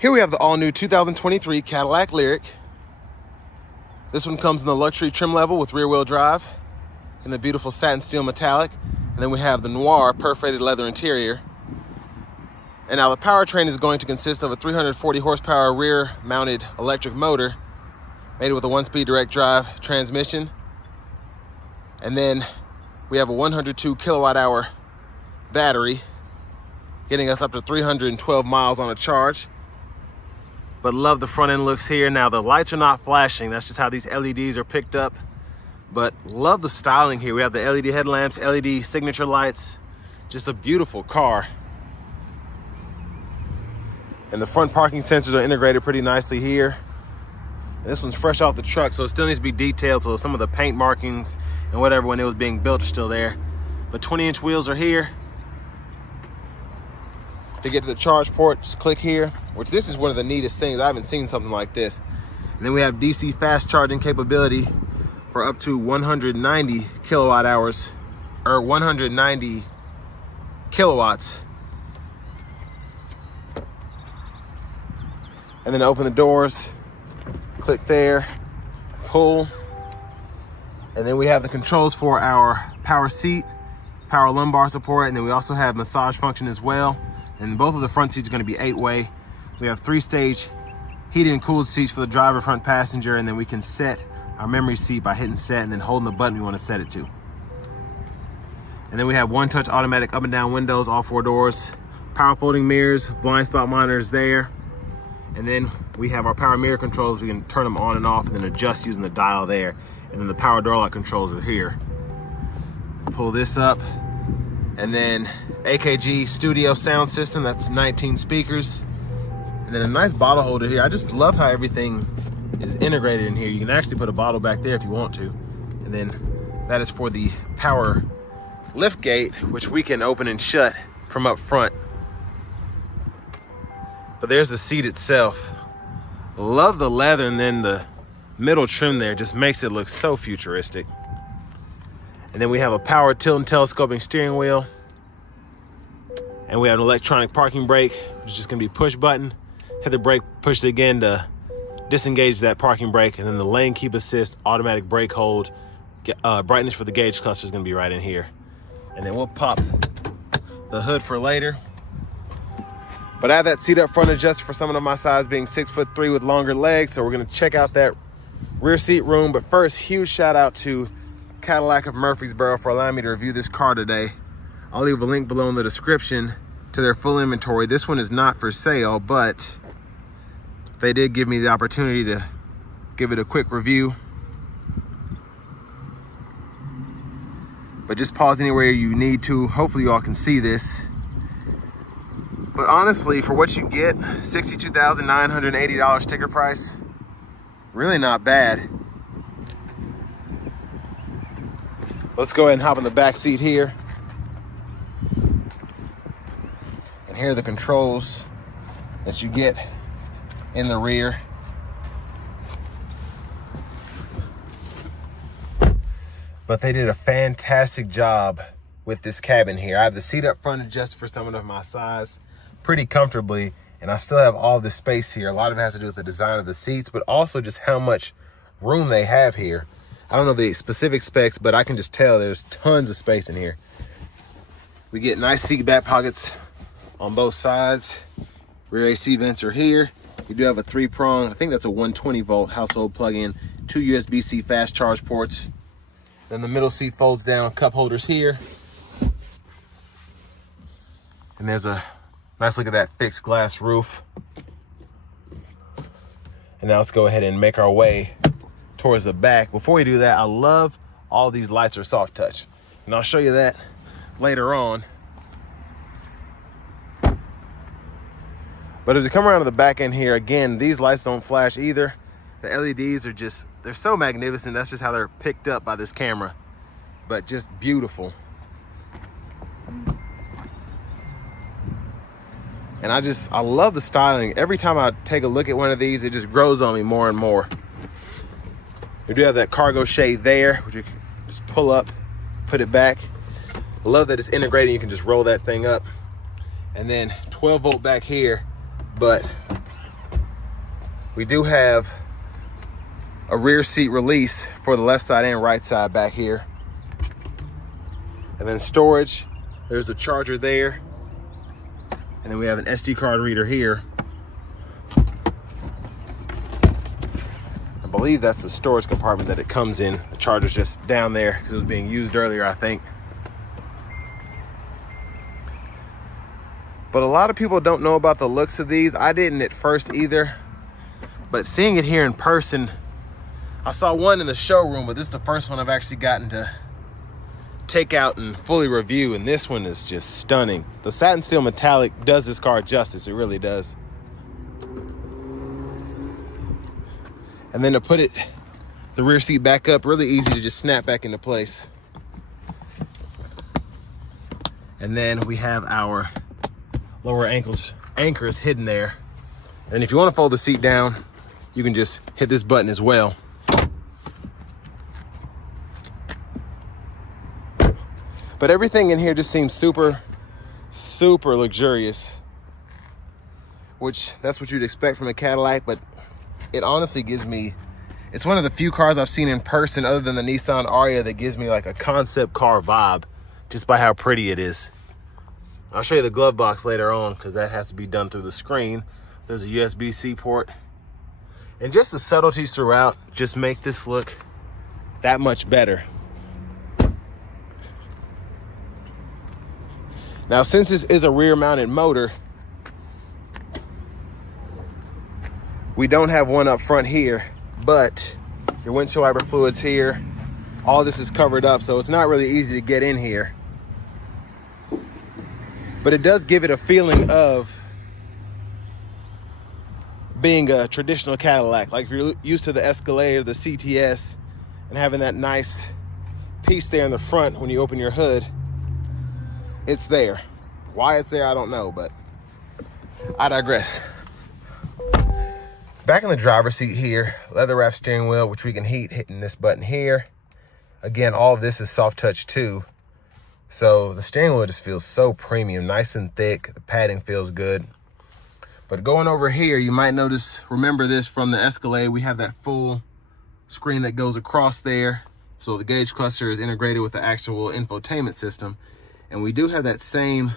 Here we have the all-new 2023 Cadillac Lyriq. This one comes in the luxury trim level with rear-wheel drive in the beautiful satin steel metallic. And then we have the noir perforated leather interior. And now the powertrain is going to consist of a 340 horsepower rear-mounted electric motor made with a 1-speed direct drive transmission. And then we have a 102 kilowatt hour battery, getting us up to 312 miles on a charge. But love the front end looks here. Now the lights are not flashing. That's just how these LEDs are picked up. But love the styling here. We have the LED headlamps, LED signature lights. Just a beautiful car. And the front parking sensors are integrated pretty nicely here. And this one's fresh off the truck, so it still needs to be detailed. So some of the paint markings and whatever when it was being built are still there. But 20-inch wheels are here. To get to the charge port, just click here, which this is one of the neatest things. I haven't seen something like this. And then we have DC fast charging capability for up to 190 kilowatt hours, or 190 kilowatts. And then open the doors, click there, pull. And then we have the controls for our power seat, power lumbar support, and then we also have massage function as well. And both of the front seats are going to be 8-way. We have 3-stage heated and cooled seats for the driver, front passenger, and then we can set our memory seat by hitting set and then holding the button we want to set it to. And then we have one-touch automatic up and down windows, all 4 doors, power folding mirrors, blind spot monitors there. And then we have our power mirror controls. We can turn them on and off and then adjust using the dial there. And then the power door lock controls are here. Pull this up. And then AKG studio sound system, that's 19 speakers. And then a nice bottle holder here. I just love how everything is integrated in here. You can actually put a bottle back there if you want to. And then that is for the power lift gate, which we can open and shut from up front. But there's the seat itself. Love the leather, and then the middle trim there just makes it look so futuristic. And then we have a power tilt and telescoping steering wheel. And we have an electronic parking brake, which is just gonna be push button. Hit the brake, push it again to disengage that parking brake. And then the lane keep assist, automatic brake hold, brightness for the gauge cluster is gonna be right in here. And then we'll pop the hood for later. But I have that seat up front adjusted for someone of my size, being 6'3" with longer legs. So we're gonna check out that rear seat room. But first, huge shout out to Cadillac of Murfreesboro for allowing me to review this car today. I'll leave a link below in the description to their full inventory. This one is not for sale, but they did give me the opportunity to give it a quick review. But just pause anywhere you need to. Hopefully you all can see this. But honestly, for what you get, $62,980 sticker price, really not bad. Let's go ahead and hop in the back seat here. And here are the controls that you get in the rear. But they did a fantastic job with this cabin here. I have the seat up front adjusted for someone of my size pretty comfortably, and I still have all this space here. A lot of it has to do with the design of the seats, but also just how much room they have here. I don't know the specific specs, but I can just tell there's tons of space in here. We get nice seat back pockets on both sides. Rear AC vents are here. We do have a 3-prong, I think that's a 120 volt household plug-in, 2 USB-C fast charge ports. Then the middle seat folds down, cup holders here. And there's a nice look at that fixed glass roof. And now let's go ahead and make our way towards the back. Before we do that, I love all these lights are soft touch. And I'll show you that later on. But as we come around to the back end here, again, these lights don't flash either. The LEDs are just, they're so magnificent. That's just how they're picked up by this camera. But just beautiful. And I love the styling. Every time I take a look at one of these, it just grows on me more and more. We do have that cargo shade there, which you can just pull up, put it back. I love that it's integrated. You can just roll that thing up. And then 12 volt back here, but We do have a rear seat release for the left side and right side back here. And then storage, there's the charger there. And then we have an SD card reader here. I believe that's the storage compartment that it comes in. The charger's just down there because it was being used earlier, I think. But a lot of people don't know about the looks of these. I didn't at first either. But seeing it here in person, I saw one in the showroom, but this is the first one I've actually gotten to take out and fully review, and this one is just stunning. The satin steel metallic does this car justice, it really does. And then to put it, the rear seat back up, really easy to just snap back into place. And then we have our lower anchors hidden there. And if you want to fold the seat down, you can just hit this button as well. But everything in here just seems super, super luxurious, which that's what you'd expect from a Cadillac, but it honestly gives me, it's one of the few cars I've seen in person other than the Nissan Ariya that gives me like a concept car vibe just by how pretty it is. I'll show you the glove box later on because that has to be done through the screen. There's a USB-C port. And just the subtleties throughout just make this look that much better. Now, since this is a rear-mounted motor, we don't have one up front here, but your windshield wiper fluid's here. All this is covered up, so it's not really easy to get in here. But it does give it a feeling of being a traditional Cadillac. Like if you're used to the Escalade or the CTS and having that nice piece there in the front when you open your hood, it's there. Why it's there, I don't know, but I digress. Back in the driver's seat here, leather wrap steering wheel, which we can heat hitting this button here. Again, all of this is soft touch too. So the steering wheel just feels so premium, nice and thick. The padding feels good. But going over here, you might notice, remember this from the Escalade, we have that full screen that goes across there. So the gauge cluster is integrated with the actual infotainment system. And we do have that same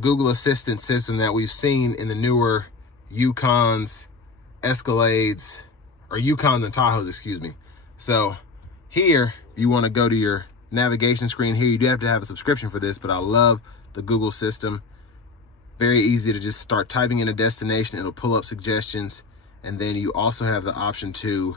Google Assistant system that we've seen in the newer Yukons, Escalades, or Yukons and Tahoes, excuse me. So here, if you want to go to your navigation screen here, you do have to have a subscription for this, but I love the Google system. Very easy to just start typing in a destination. It'll pull up suggestions. And then you also have the option to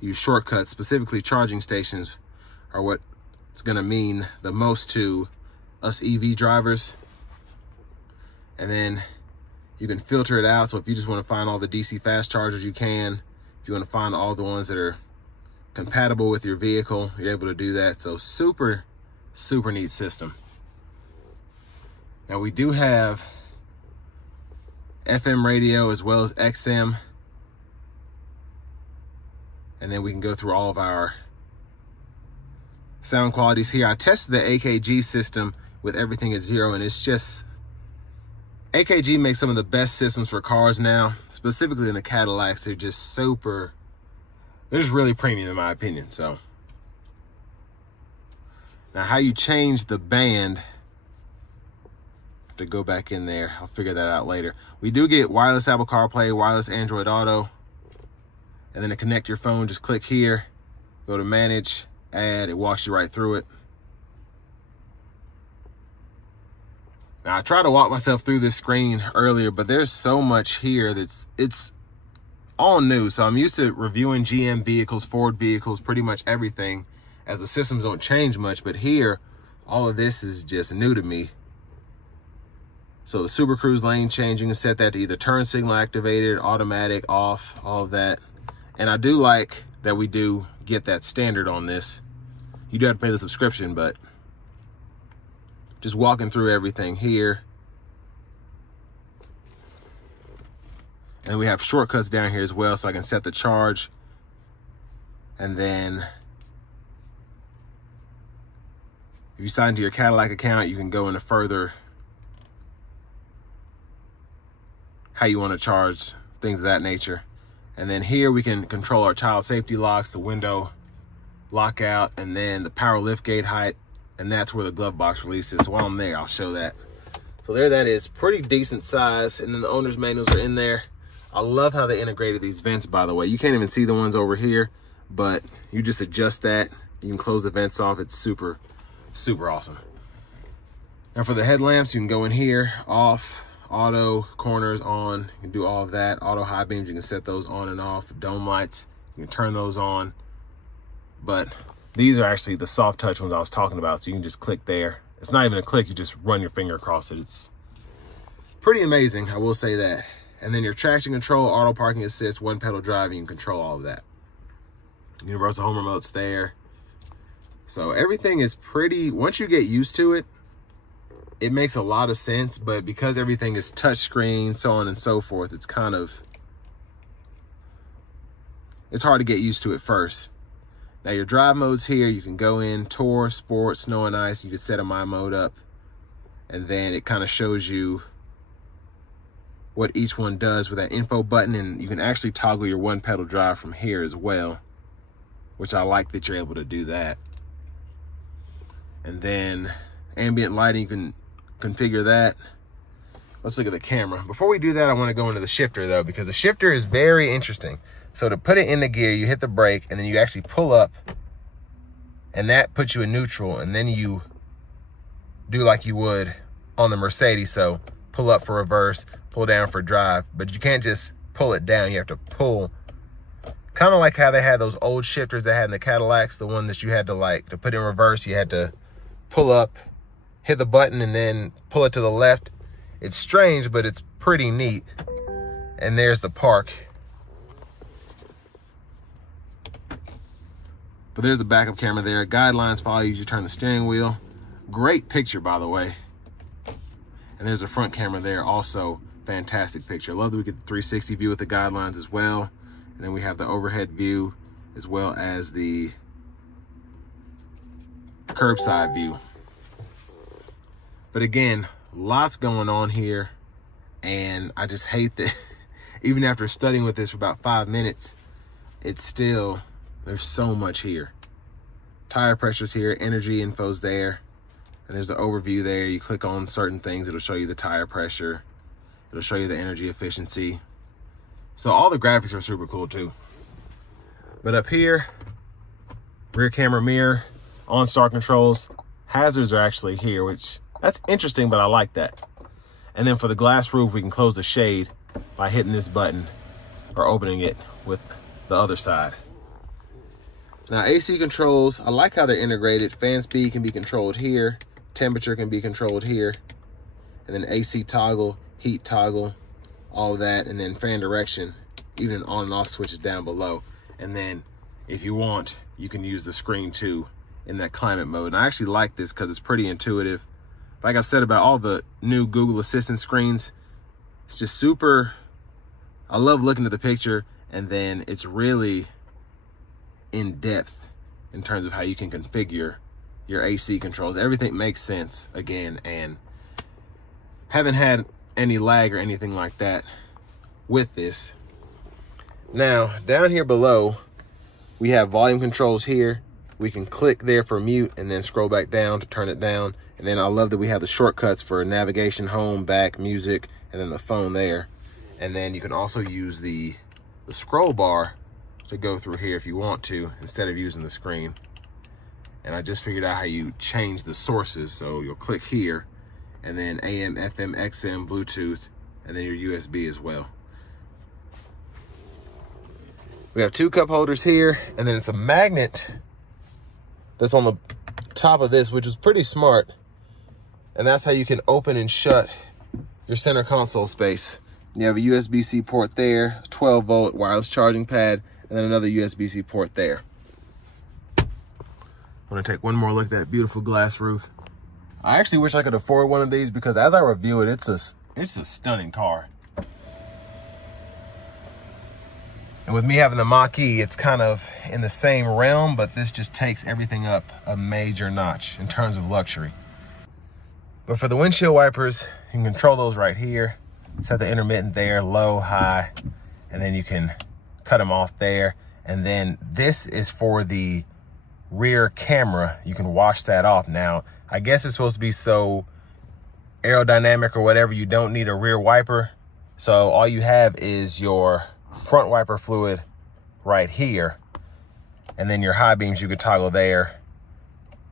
use shortcuts, specifically charging stations are what it's going to mean the most to us EV drivers. And then you can filter it out. So if you just want to find all the DC fast chargers, you can. If you want to find all the ones that are compatible with your vehicle, you're able to do that. So super, super neat system. Now we do have FM radio as well as XM. And then we can go through all of our sound qualities here. I tested the AKG system with everything at 0, and it's just, AKG makes some of the best systems for cars now, specifically in the Cadillacs. They're just super, they're just really premium in my opinion. So now how you change the band, to go back in there, I'll figure that out later. We do get wireless Apple CarPlay, wireless Android Auto, and then to connect your phone, just click here, go to manage, add, it walks you right through it. Now I tried to walk myself through this screen earlier, but there's so much here that's, it's all new. So I'm used to reviewing GM vehicles, Ford vehicles, pretty much everything, as the systems don't change much, but here, all of this is just new to me. So the Super Cruise lane change, you can set that to either turn signal activated, automatic, off, all of that. And I do like that we do get that standard on this. You do have to pay the subscription, but just walking through everything here. And we have shortcuts down here as well, so I can set the charge. And then if you sign into your Cadillac account, you can go into further how you want to charge, things of that nature. And then here we can control our child safety locks, the window lockout, and then the power lift gate height, and that's where the glove box release is. So while I'm there, I'll show that. So there that is, pretty decent size. And then the owner's manuals are in there. I love how they integrated these vents, by the way. You can't even see the ones over here, but you just adjust that. You can close the vents off. It's super, super awesome. Now for the headlamps, you can go in here, off, auto, corners on. You can do all of that. Auto high beams, you can set those on and off. Dome lights, you can turn those on. But these are actually the soft touch ones I was talking about, so you can just click there. It's not even a click, you just run your finger across it. It's pretty amazing, I will say that. And then your traction control, auto parking assist, one pedal drive, you can control all of that. Universal home remotes there. So everything is pretty, once you get used to it, it makes a lot of sense, but because everything is touchscreen, so on and so forth, it's kind of, it's hard to get used to it first. Now your drive modes here, you can go in Tour, Sport, Snow and Ice. You can set a My Mode up, and then it kind of shows you what each one does with that info button, and you can actually toggle your one pedal drive from here as well, which I like that you're able to do that. And then ambient lighting, you can configure that. Let's look at the camera. Before we do that, I want to go into the shifter though, because the shifter is very interesting. So to put it in the gear, you hit the brake and then you actually pull up, and that puts you in neutral, and then you do like you would on the Mercedes. So pull up for reverse, pull down for drive, but you can't just pull it down. You have to pull, kind of like how they had those old shifters they had in the Cadillacs, the one that you had to put in reverse, you had to pull up, hit the button, and then pull it to the left. It's strange, but it's pretty neat. And there's the park. But there's the backup camera there. Guidelines follow you as you turn the steering wheel. Great picture, by the way. And there's a front camera there, also fantastic picture. I love that we get the 360 view with the guidelines as well. And then we have the overhead view as well as the curbside view. But again, lots going on here, and I just hate that even after studying with this for about 5 minutes, it's still, there's so much here. Tire pressure's here, energy info's there, and there's the overview there. You click on certain things, it'll show you the tire pressure, it'll show you the energy efficiency. So all the graphics are super cool too. But up here, rear camera mirror, OnStar controls, hazards are actually here, which that's interesting, but I like that. And then for the glass roof, we can close the shade by hitting this button or opening it with the other side. Now AC controls, I like how they're integrated. Fan speed can be controlled here, temperature can be controlled here, and then AC toggle, heat toggle, all of that, and then fan direction, even an on and off switches down below. And then if you want, you can use the screen too in that climate mode. And I actually like this because it's pretty intuitive. Like I've said about all the new Google Assistant screens, it's just super, I love looking at the picture, and then it's really in depth in terms of how you can configure your AC controls. Everything makes sense again, and haven't had any lag or anything like that with this. Now, down here below, we have volume controls here. We can click there for mute and then scroll back down to turn it down. And then I love that we have the shortcuts for navigation, home, back, music, and then the phone there. And then you can also use the scroll bar to go through here if you want to, instead of using the screen. And I just figured out how you change the sources. So you'll click here, and then AM, FM, XM, Bluetooth, and then your USB as well. We have 2 cup holders here, and then it's a magnet that's on the top of this, which is pretty smart. And that's how you can open and shut your center console space. You have a USB-C port there, 12 volt wireless charging pad, and then another USB-C port there. I'm gonna take one more look at that beautiful glass roof. I actually wish I could afford one of these, because as I review it, it's a stunning car. And with me having the Mach-E, it's kind of in the same realm, but this just takes everything up a major notch in terms of luxury. But for the windshield wipers, you can control those right here. Set the intermittent there, low, high, and then you can cut them off there. And then this is for the rear camera. You can wash that off. Now, I guess it's supposed to be so aerodynamic or whatever, you don't need a rear wiper. So all you have is your front wiper fluid right here. And then your high beams you could toggle there.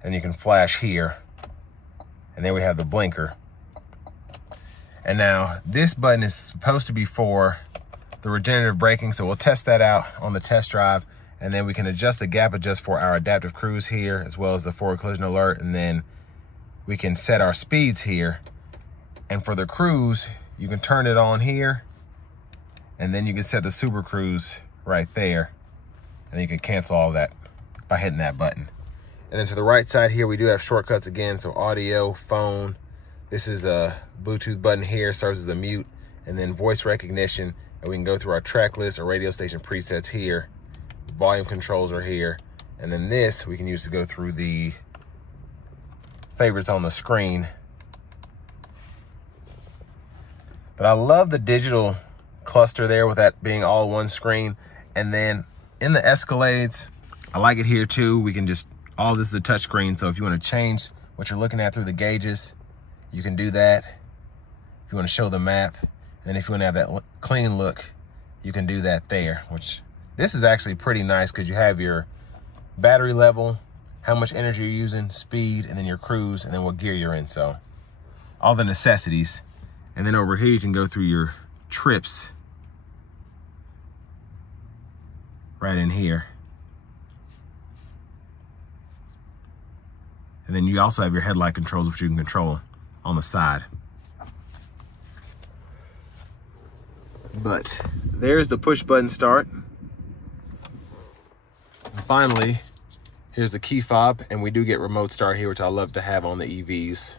And you can flash here. And then we have the blinker. And now this button is supposed to be for the regenerative braking, so we'll test that out on the test drive, and then we can adjust the gap adjust for our adaptive cruise here, as well as the forward collision alert, and then we can set our speeds here. And for the cruise, you can turn it on here, and then you can set the super cruise right there, and you can cancel all that by hitting that button. And then to the right side here, we do have shortcuts again, so audio, phone. This is a Bluetooth button here, serves as a mute, and then voice recognition. And we can go through our track list or radio station presets here. Volume controls are here. And then this we can use to go through the favorites on the screen. But I love the digital cluster there with that being all one screen. And then in the Escalades, I like it here too. We can just, all this is a touch screen. So if you want to change what you're looking at through the gauges, you can do that. If you want to show the map. And if you want to have that clean look, you can do that there, which this is actually pretty nice because you have your battery level, how much energy you're using, speed, and then your cruise, and then what gear you're in. So all the necessities. And then over here, you can go through your trips right in here. And then you also have your headlight controls, which you can control on the side. But there's the push button start. And finally, here's the key fob, and we do get remote start here, which I love to have on the EVs.